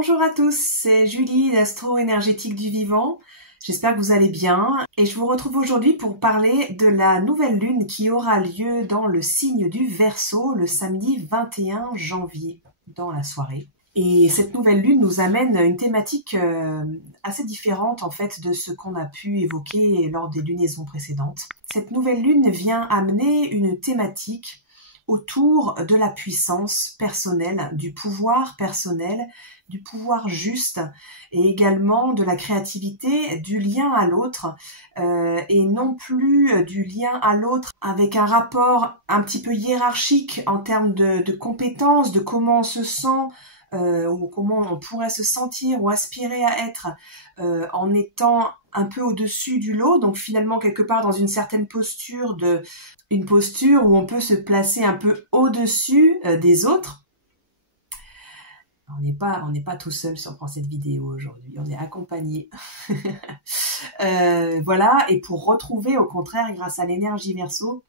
Bonjour à tous, c'est Julie d'Astro-Énergétique du Vivant. J'espère que vous allez bien et je vous retrouve aujourd'hui pour parler de la nouvelle lune qui aura lieu dans le signe du Verseau le samedi 21 janvier dans la soirée. Et cette nouvelle lune nous amène une thématique assez différente en fait de ce qu'on a pu évoquer lors des lunaisons précédentes. Cette nouvelle lune vient amener une thématique autour de la puissance personnelle, du pouvoir personnel, du pouvoir juste et également de la créativité, du lien à l'autre et non plus du lien à l'autre avec un rapport un petit peu hiérarchique en termes de compétences, de comment on se sent ou comment on pourrait se sentir ou aspirer à être en étant un peu au-dessus du lot, donc finalement quelque part dans une certaine posture une posture où on peut se placer un peu au-dessus des autres. On n'est pas tout seul si on prend cette vidéo aujourd'hui, on est accompagné. Voilà, et pour retrouver au contraire, grâce à l'énergie Verseau,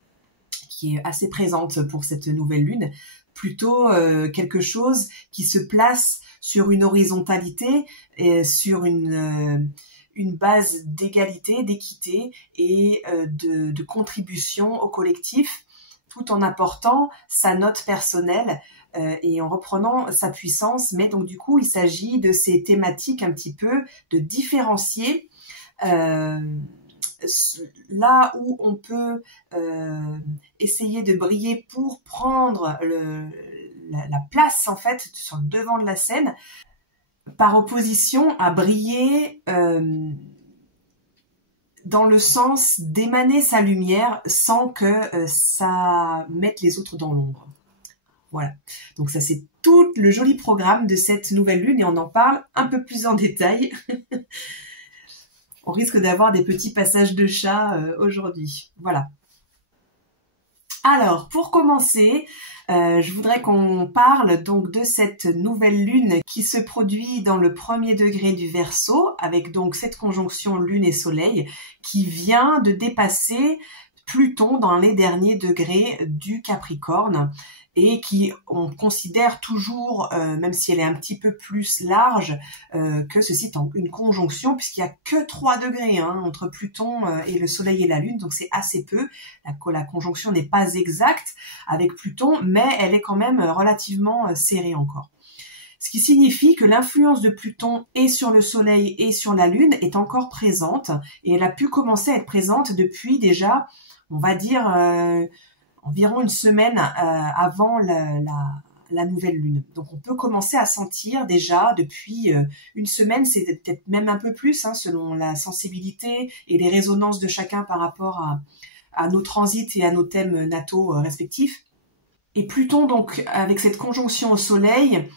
qui est assez présente pour cette nouvelle lune, plutôt quelque chose qui se place sur une horizontalité et sur une base d'égalité, d'équité et de contribution au collectif, tout en apportant sa note personnelle et en reprenant sa puissance. Mais donc du coup, il s'agit de ces thématiques un petit peu de différencier là où on peut essayer de briller pour prendre la place en fait sur le devant de la scène, par opposition à briller dans le sens d'émaner sa lumière sans que ça mette les autres dans l'ombre. Voilà, donc ça c'est tout le joli programme de cette nouvelle lune et on en parle un peu plus en détail. On risque d'avoir des petits passages de chat aujourd'hui. Voilà. Alors, pour commencer, je voudrais qu'on parle donc de cette nouvelle lune qui se produit dans le premier degré du Verseau, avec donc cette conjonction lune et soleil qui vient de dépasser Pluton dans les derniers degrés du Capricorne et qui on considère toujours, même si elle est un petit peu plus large, que ceci est une conjonction puisqu'il n'y a que 3 degrés entre Pluton et le Soleil et la Lune, donc c'est assez peu. La conjonction n'est pas exacte avec Pluton, mais elle est quand même relativement serrée encore. Ce qui signifie que l'influence de Pluton et sur le Soleil et sur la Lune est encore présente et elle a pu commencer à être présente depuis déjà, on va dire, environ une semaine avant la nouvelle lune. Donc on peut commencer à sentir déjà depuis une semaine, c'est peut-être même un peu plus, selon la sensibilité et les résonances de chacun par rapport à nos transits et à nos thèmes nataux respectifs. Et Pluton, donc, avec cette conjonction au Soleil,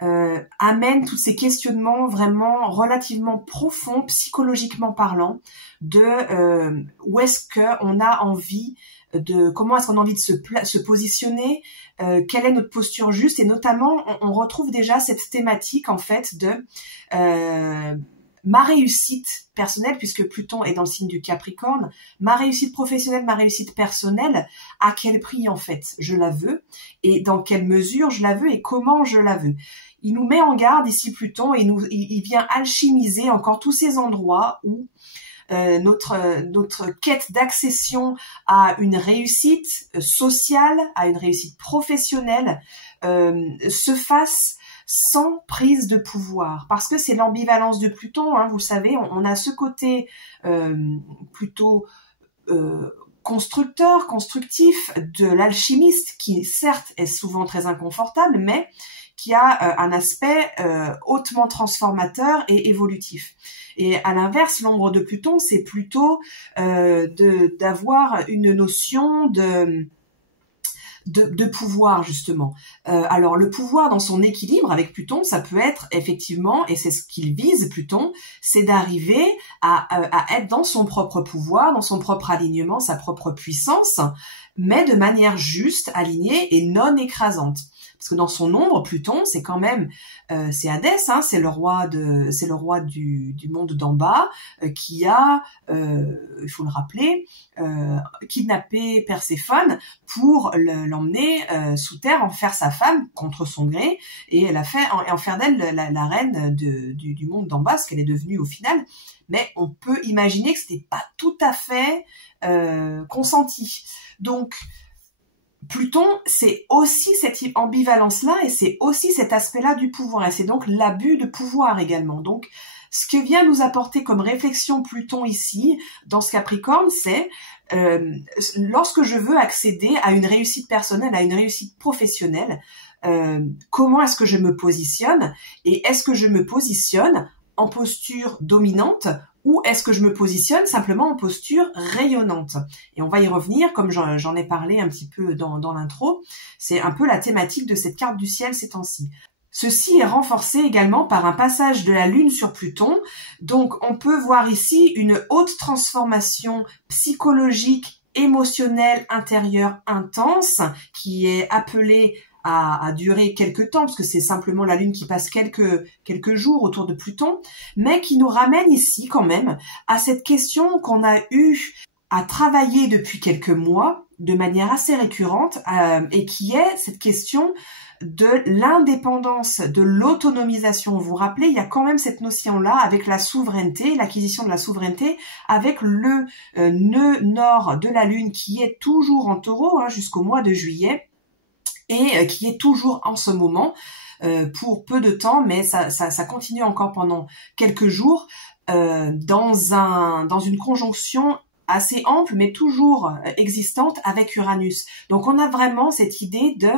amène tous ces questionnements vraiment relativement profonds, psychologiquement parlant, de où est-ce qu'on a envie comment est-ce qu'on a envie de se positionner, quelle est notre posture juste, et notamment on retrouve déjà cette thématique en fait de ma réussite personnelle, puisque Pluton est dans le signe du Capricorne, ma réussite professionnelle, ma réussite personnelle, à quel prix en fait je la veux, et dans quelle mesure je la veux, et comment je la veux. Il nous met en garde ici Pluton, et il vient alchimiser encore tous ces endroits où notre quête d'accession à une réussite sociale, à une réussite professionnelle, se fasse sans prise de pouvoir, parce que c'est l'ambivalence de Pluton, vous savez, on a ce côté plutôt constructeur, constructif de l'alchimiste, qui certes est souvent très inconfortable, mais qui a un aspect hautement transformateur et évolutif. Et à l'inverse, l'ombre de Pluton, c'est plutôt d'avoir une notion de pouvoir, justement. Alors, le pouvoir dans son équilibre avec Pluton, ça peut être effectivement, et c'est ce qu'il vise, Pluton, c'est d'arriver à être dans son propre pouvoir, dans son propre alignement, sa propre puissance, mais de manière juste, alignée et non écrasante. parce que dans son ombre, Pluton, c'est quand même, c'est Hadès, hein, c'est le roi du monde d'en bas, qui a, il faut le rappeler, kidnappé Perséphone pour l'emmener sous terre, en faire sa femme contre son gré, et en faire d'elle la reine du monde d'en bas, ce qu'elle est devenue au final. Mais on peut imaginer que c'était pas tout à fait consenti. Donc Pluton, c'est aussi cette ambivalence-là et c'est aussi cet aspect-là du pouvoir. Et c'est donc l'abus de pouvoir également. Donc, ce que vient nous apporter comme réflexion Pluton ici, dans ce Capricorne, c'est lorsque je veux accéder à une réussite personnelle, à une réussite professionnelle, comment est-ce que je me positionne? Et est-ce que je me positionne en posture dominante ou est-ce que je me positionne simplement en posture rayonnante? Et on va y revenir, comme j'en ai parlé un petit peu dans l'intro. C'est un peu la thématique de cette carte du ciel ces temps-ci. Ceci est renforcé également par un passage de la Lune sur Pluton. Donc, on peut voir ici une haute transformation psychologique, émotionnelle, intérieure intense qui est appelée à durer quelques temps, parce que c'est simplement la Lune qui passe quelques jours autour de Pluton, mais qui nous ramène ici quand même à cette question qu'on a eu à travailler depuis quelques mois de manière assez récurrente, et qui est cette question de l'indépendance, de l'autonomisation. Vous vous rappelez, il y a quand même cette notion-là avec la souveraineté, l'acquisition de la souveraineté, avec le nœud nord de la Lune qui est toujours en Taureau jusqu'au mois de juillet, et qui est toujours en ce moment, pour peu de temps, mais ça continue encore pendant quelques jours, dans une conjonction assez ample, mais toujours existante avec Uranus. Donc on a vraiment cette idée de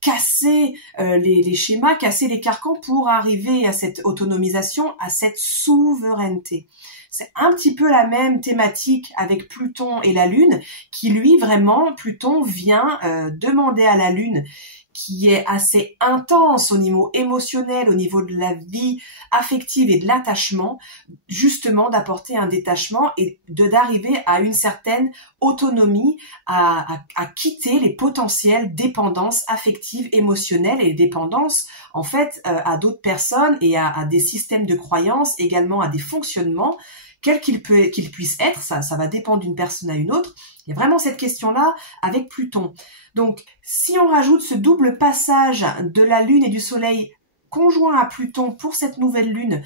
casser les schémas, casser les carcans pour arriver à cette autonomisation, à cette souveraineté. C'est un petit peu la même thématique avec Pluton et la Lune, qui lui vraiment, Pluton vient demander à la Lune, qui est assez intense au niveau émotionnel, au niveau de la vie affective et de l'attachement, justement d'apporter un détachement et d'arriver à une certaine autonomie, à quitter les potentielles dépendances affectives, émotionnelles et dépendances en fait à d'autres personnes et à des systèmes de croyances, également à des fonctionnements, quel qu'il puisse être, ça va dépendre d'une personne à une autre. Il y a vraiment cette question-là avec Pluton. Donc, si on rajoute ce double passage de la Lune et du Soleil conjoint à Pluton pour cette nouvelle Lune,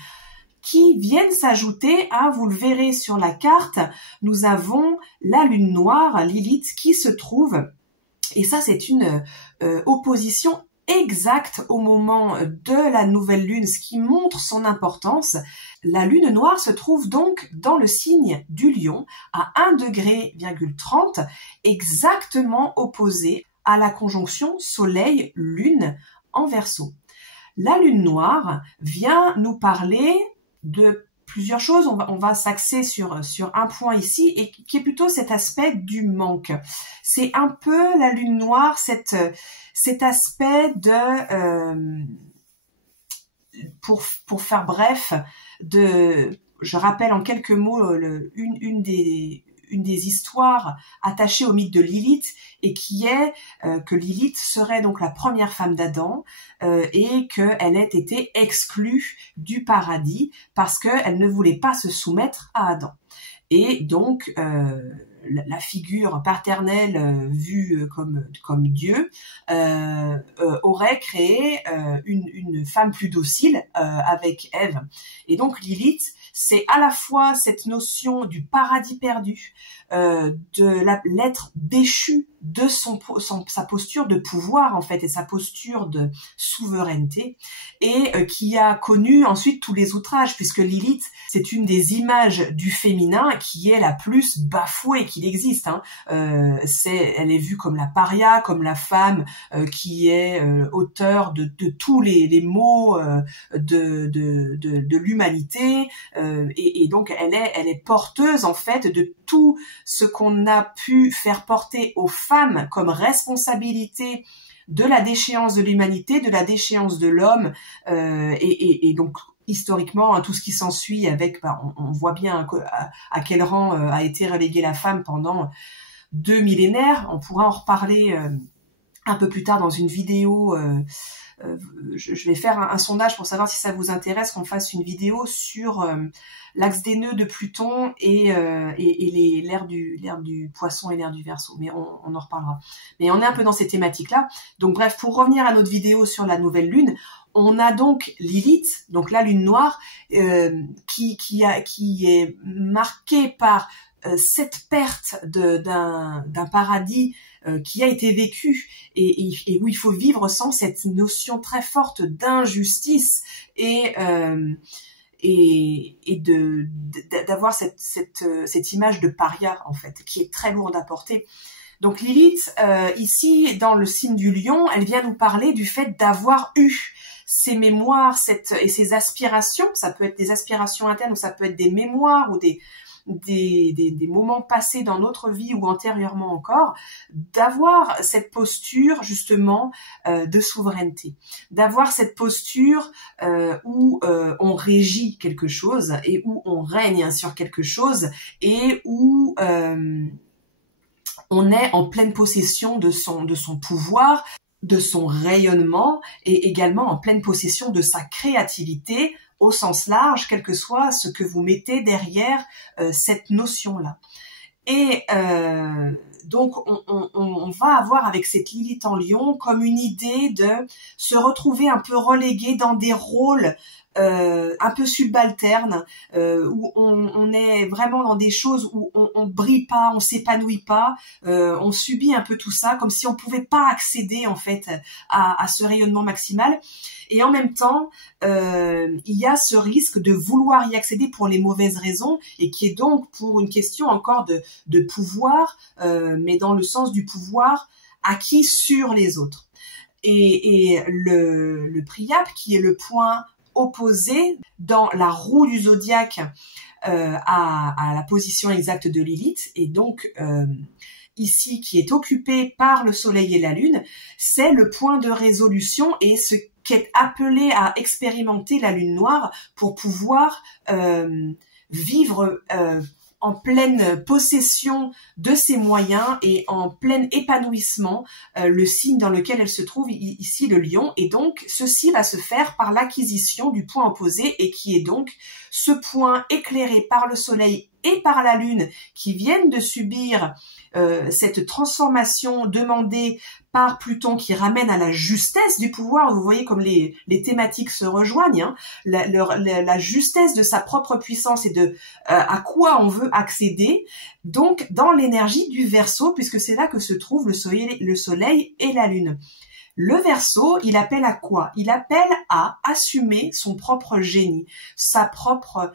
qui viennent s'ajouter à, vous le verrez sur la carte, nous avons la Lune noire, Lilith, qui se trouve, et ça c'est une opposition exacte au moment de la nouvelle lune, ce qui montre son importance. La lune noire se trouve donc dans le signe du Lion à 1,30 degré, exactement opposé à la conjonction Soleil-Lune en Verseau. La lune noire vient nous parler de plusieurs choses. On va s'axer sur un point ici, et qui est plutôt cet aspect du manque. C'est un peu la lune noire, cet aspect de, pour faire bref, je rappelle en quelques mots une des histoires attachées au mythe de Lilith, et qui est que Lilith serait donc la première femme d'Adam, et qu'elle ait été exclue du paradis parce qu'elle ne voulait pas se soumettre à Adam. Et donc la figure paternelle vue comme Dieu aurait créé une femme plus docile avec Ève. Et donc Lilith, c'est à la fois cette notion du paradis perdu, de l'être déchu de sa posture de pouvoir en fait, et sa posture de souveraineté, et qui a connu ensuite tous les outrages, puisque Lilith, c'est une des images du féminin qui est la plus bafouée qu'il existe. Elle est vue comme la paria, comme la femme qui est auteur de tous les maux de l'humanité, et donc elle est porteuse en fait de tout ce qu'on a pu faire porter aux femmes comme responsabilité de la déchéance de l'humanité, de la déchéance de l'homme, et donc historiquement tout ce qui s'ensuit avec, on voit bien à quel rang a été reléguée la femme pendant 2 millénaires. On pourra en reparler un peu plus tard dans une vidéo, je vais faire un sondage pour savoir si ça vous intéresse qu'on fasse une vidéo sur l'axe des nœuds de Pluton et l'ère du Poisson et l'ère du Verseau. Mais on en reparlera. Mais on est un peu dans ces thématiques-là. Donc bref, pour revenir à notre vidéo sur la nouvelle lune, on a donc Lilith, donc la lune noire, qui est marquée par cette perte d'un paradis qui a été vécu et où il faut vivre sans cette notion très forte d'injustice et d'avoir cette image de paria en fait, qui est très lourde à porter. Donc Lilith, ici dans le signe du Lion, elle vient nous parler du fait d'avoir eu ces mémoires et ces aspirations. Ça peut être des aspirations internes ou ça peut être des mémoires ou des moments passés dans notre vie ou antérieurement encore, d'avoir cette posture justement de souveraineté, d'avoir cette posture où on régit quelque chose et où on règne sur quelque chose et où on est en pleine possession de son pouvoir, de son rayonnement et également en pleine possession de sa créativité au sens large, quel que soit ce que vous mettez derrière cette notion-là. Et donc, on va avoir avec cette Lilith en Lion comme une idée de se retrouver un peu relégué dans des rôles un peu subalternes, où on est vraiment dans des choses où on brille pas, on s'épanouit pas, on subit un peu tout ça, comme si on pouvait pas accéder en fait à ce rayonnement maximal. Et en même temps, il y a ce risque de vouloir y accéder pour les mauvaises raisons et qui est donc pour une question encore de pouvoir, mais dans le sens du pouvoir acquis sur les autres. Et le Priap, qui est le point opposé dans la roue du zodiaque à la position exacte de Lilith, et donc ici qui est occupé par le Soleil et la Lune, c'est le point de résolution et ce qu'est appelé à expérimenter la Lune noire pour pouvoir vivre en pleine possession de ses moyens et en plein épanouissement, le signe dans lequel elle se trouve ici, le Lion. Et donc, ceci va se faire par l'acquisition du point opposé et qui est donc ce point éclairé par le Soleil et par la Lune qui viennent de subir cette transformation demandée par Pluton qui ramène à la justesse du pouvoir. Vous voyez comme les thématiques se rejoignent, hein. La justesse de sa propre puissance et de à quoi on veut accéder, donc dans l'énergie du Verseau, puisque c'est là que se trouvent le soleil et la Lune. Le Verseau, il appelle à quoi? Il appelle à assumer son propre génie, sa propre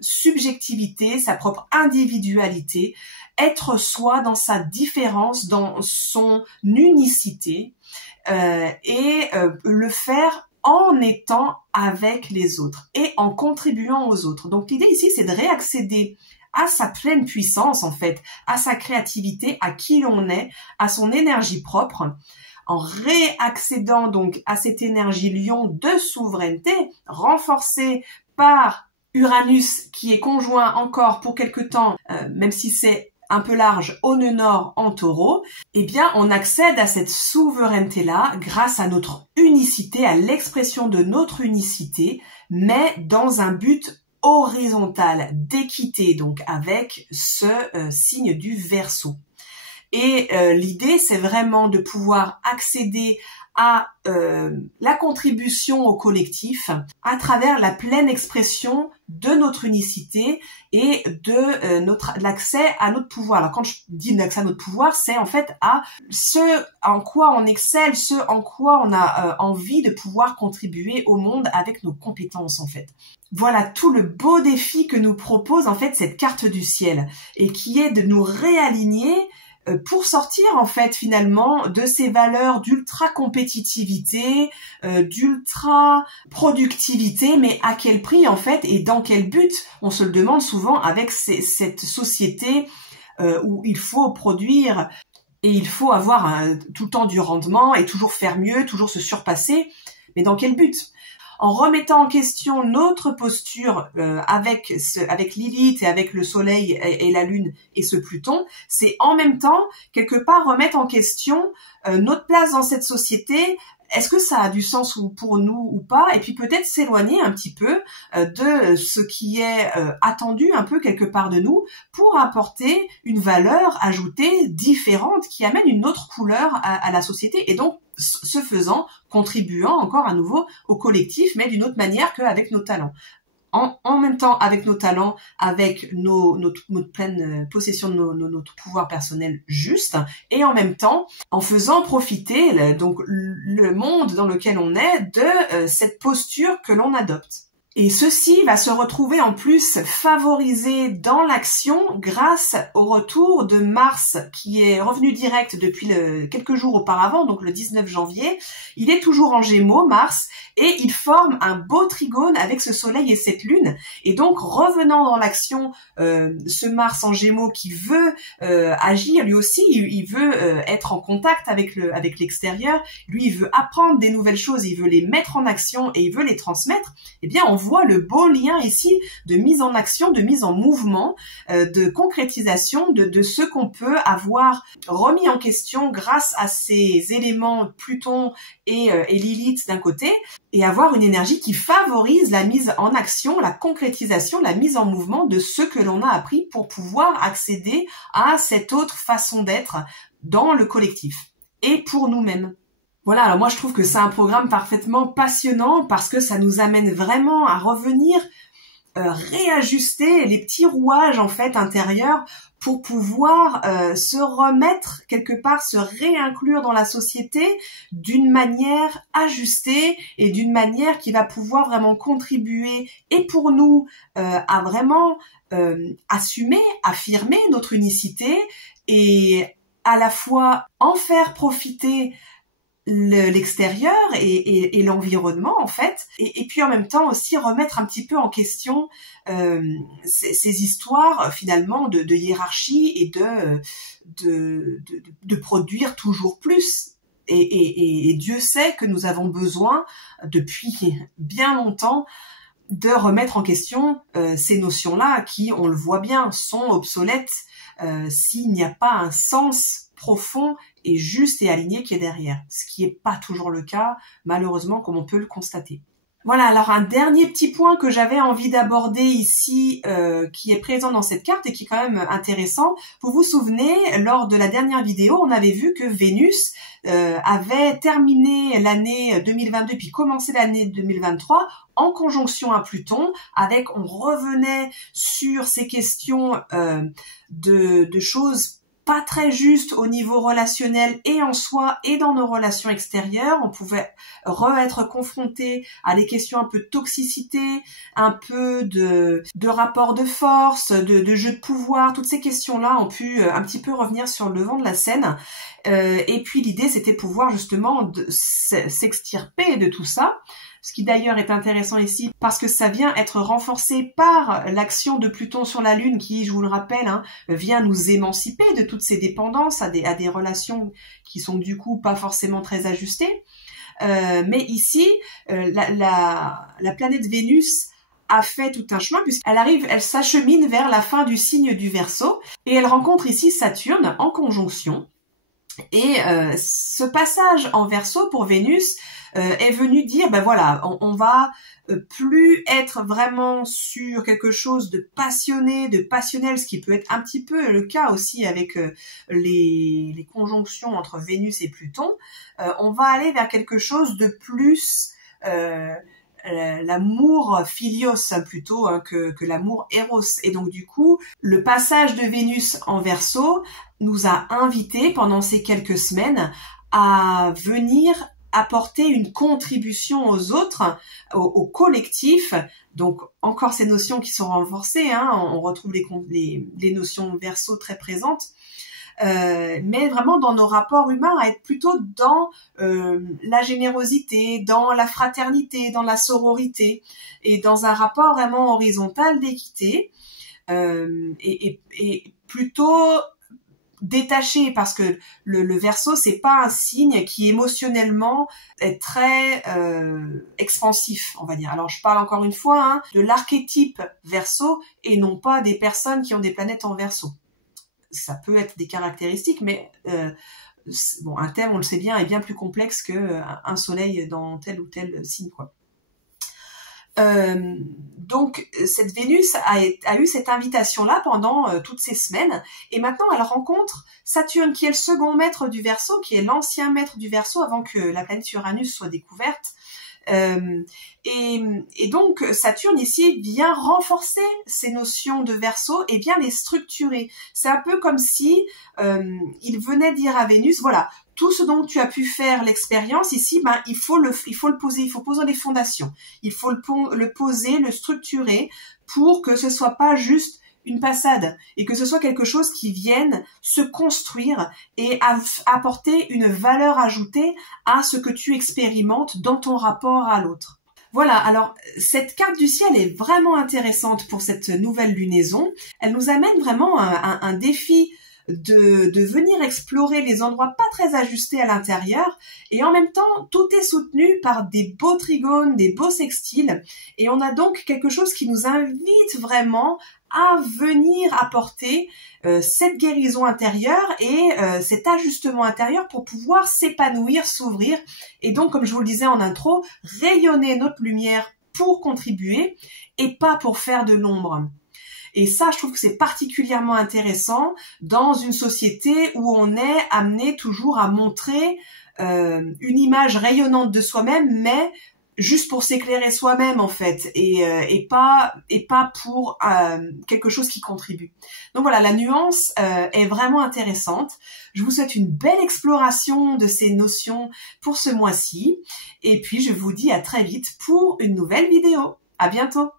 subjectivité, sa propre individualité, être soi dans sa différence, dans son unicité, et le faire en étant avec les autres et en contribuant aux autres. Donc l'idée ici, c'est de réaccéder à sa pleine puissance, en fait, à sa créativité, à qui l'on est, à son énergie propre, en réaccédant donc à cette énergie Lion de souveraineté, renforcée par Uranus qui est conjoint encore pour quelque temps, même si c'est un peu large, au nœud nord en Taureau, eh bien on accède à cette souveraineté-là grâce à notre unicité, à l'expression de notre unicité, mais dans un but horizontal, d'équité, donc avec ce signe du Verseau. Et l'idée, c'est vraiment de pouvoir accéder à la contribution au collectif à travers la pleine expression de notre unicité et de l'accès à notre pouvoir. Alors quand je dis l'accès à notre pouvoir, c'est en fait à ce en quoi on excelle, ce en quoi on a envie de pouvoir contribuer au monde avec nos compétences en fait. Voilà tout le beau défi que nous propose en fait cette carte du ciel et qui est de nous réaligner pour sortir en fait finalement de ces valeurs d'ultra compétitivité, d'ultra productivité, mais à quel prix en fait et dans quel but? On se le demande souvent avec cette société où il faut produire et il faut avoir tout le temps du rendement et toujours faire mieux, toujours se surpasser, mais dans quel but? en remettant en question notre posture avec Lilith et avec le Soleil et la Lune et ce Pluton, c'est en même temps quelque part remettre en question notre place dans cette société. Est-ce que ça a du sens pour nous ou pas? Et puis peut-être s'éloigner un petit peu de ce qui est attendu un peu quelque part de nous pour apporter une valeur ajoutée différente qui amène une autre couleur à la société et donc ce faisant, contribuant encore à nouveau au collectif, mais d'une autre manière qu'avec nos talents. En même temps, avec nos talents, avec notre pleine possession de notre pouvoir personnel juste, et en même temps, en faisant profiter donc le monde dans lequel on est de cette posture que l'on adopte. Et ceci va se retrouver en plus favorisé dans l'action grâce au retour de Mars qui est revenu direct depuis quelques jours auparavant, donc le 19 janvier. Il est toujours en Gémeaux, Mars, et il forme un beau trigone avec ce Soleil et cette Lune. Et donc revenant dans l'action, ce Mars en Gémeaux qui veut agir, lui aussi, il veut être en contact avec l'extérieur. Lui, il veut apprendre des nouvelles choses, il veut les mettre en action et il veut les transmettre. Eh bien, on voit le beau lien ici de mise en action, de mise en mouvement, de concrétisation de ce qu'on peut avoir remis en question grâce à ces éléments Pluton et Lilith d'un côté, et avoir une énergie qui favorise la mise en action, la concrétisation, la mise en mouvement de ce que l'on a appris pour pouvoir accéder à cette autre façon d'être dans le collectif et pour nous-mêmes. Voilà, alors moi je trouve que c'est un programme parfaitement passionnant parce que ça nous amène vraiment à revenir réajuster les petits rouages en fait intérieurs pour pouvoir se remettre quelque part, se réinclure dans la société d'une manière ajustée et d'une manière qui va pouvoir vraiment contribuer et pour nous à vraiment assumer, affirmer notre unicité et à la fois en faire profiter l'extérieur et l'environnement en fait, et puis en même temps aussi remettre un petit peu en question ces histoires finalement de hiérarchie et de produire toujours plus. Et Dieu sait que nous avons besoin depuis bien longtemps de remettre en question ces notions-là qui, on le voit bien, sont obsolètes s'il n'y a pas un sens profond et juste et aligné qui est derrière, ce qui n'est pas toujours le cas, malheureusement, comme on peut le constater. Voilà, alors un dernier petit point que j'avais envie d'aborder ici, qui est présent dans cette carte et qui est quand même intéressant. Vous vous souvenez, lors de la dernière vidéo, on avait vu que Vénus avait terminé l'année 2022 puis commencé l'année 2023 en conjonction à Pluton, on revenait sur ces questions de choses pas très juste au niveau relationnel et en soi et dans nos relations extérieures. On pouvait être confronté à des questions un peu de toxicité, un peu de rapport de force, de jeu de pouvoir. Toutes ces questions-là ont pu un petit peu revenir sur le devant de la scène. Et puis l'idée, c'était pouvoir justement s'extirper de tout ça. Ce qui d'ailleurs est intéressant ici parce que ça vient être renforcé par l'action de Pluton sur la Lune qui, je vous le rappelle, vient nous émanciper de toutes ces dépendances à des relations qui sont du coup pas forcément très ajustées. Mais ici, la planète Vénus a fait tout un chemin elle s'achemine vers la fin du signe du Verseau et elle rencontre ici Saturne en conjonction. Et ce passage en Verseau pour Vénus est venu dire, ben voilà, on va plus être vraiment sur quelque chose de passionné, de passionnel, ce qui peut être un petit peu le cas aussi avec les conjonctions entre Vénus et Pluton. On va aller vers quelque chose de plus l'amour philios plutôt que l'amour éros. Et donc du coup, le passage de Vénus en Verseau nous a invités pendant ces quelques semaines à venir apporter une contribution aux autres, au collectif. Donc encore ces notions qui sont renforcées, on retrouve les notions Verseau très présentes. Mais vraiment dans nos rapports humains, à être plutôt dans la générosité, dans la fraternité, dans la sororité, et dans un rapport vraiment horizontal d'équité, et plutôt détaché parce que le Verseau, c'est pas un signe qui émotionnellement est très expansif, on va dire. Alors je parle encore une fois de l'archétype Verseau et non pas des personnes qui ont des planètes en Verseau. Ça peut être des caractéristiques, mais bon, un thème, on le sait bien, est bien plus complexe que un soleil dans tel ou tel signe, quoi. Donc cette Vénus a eu cette invitation-là pendant toutes ces semaines, et maintenant elle rencontre Saturne, qui est le second maître du Verseau, qui est l'ancien maître du Verseau avant que la planète Uranus soit découverte. Et donc Saturne ici vient renforcer ces notions de Verseau et vient les structurer. C'est un peu comme si il venait dire à Vénus, voilà, tout ce dont tu as pu faire l'expérience ici, ben il faut le poser, il faut poser les fondations, il faut le poser, le structurer pour que ce soit pas juste une passade et que ce soit quelque chose qui vienne se construire et apporter une valeur ajoutée à ce que tu expérimentes dans ton rapport à l'autre. Voilà, alors cette carte du ciel est vraiment intéressante pour cette nouvelle lunaison. Elle nous amène vraiment un défi de venir explorer les endroits pas très ajustés à l'intérieur, et en même temps tout est soutenu par des beaux trigones, des beaux sextiles, et on a donc quelque chose qui nous invite vraiment à venir apporter cette guérison intérieure et cet ajustement intérieur pour pouvoir s'épanouir, s'ouvrir, et donc, comme je vous le disais en intro, rayonner notre lumière pour contribuer et pas pour faire de l'ombre. Et ça, je trouve que c'est particulièrement intéressant dans une société où on est amené toujours à montrer une image rayonnante de soi-même, mais juste pour s'éclairer soi-même en fait, et pas pour quelque chose qui contribue. Donc voilà, la nuance est vraiment intéressante. Je vous souhaite une belle exploration de ces notions pour ce mois-ci, et puis je vous dis à très vite pour une nouvelle vidéo. À bientôt.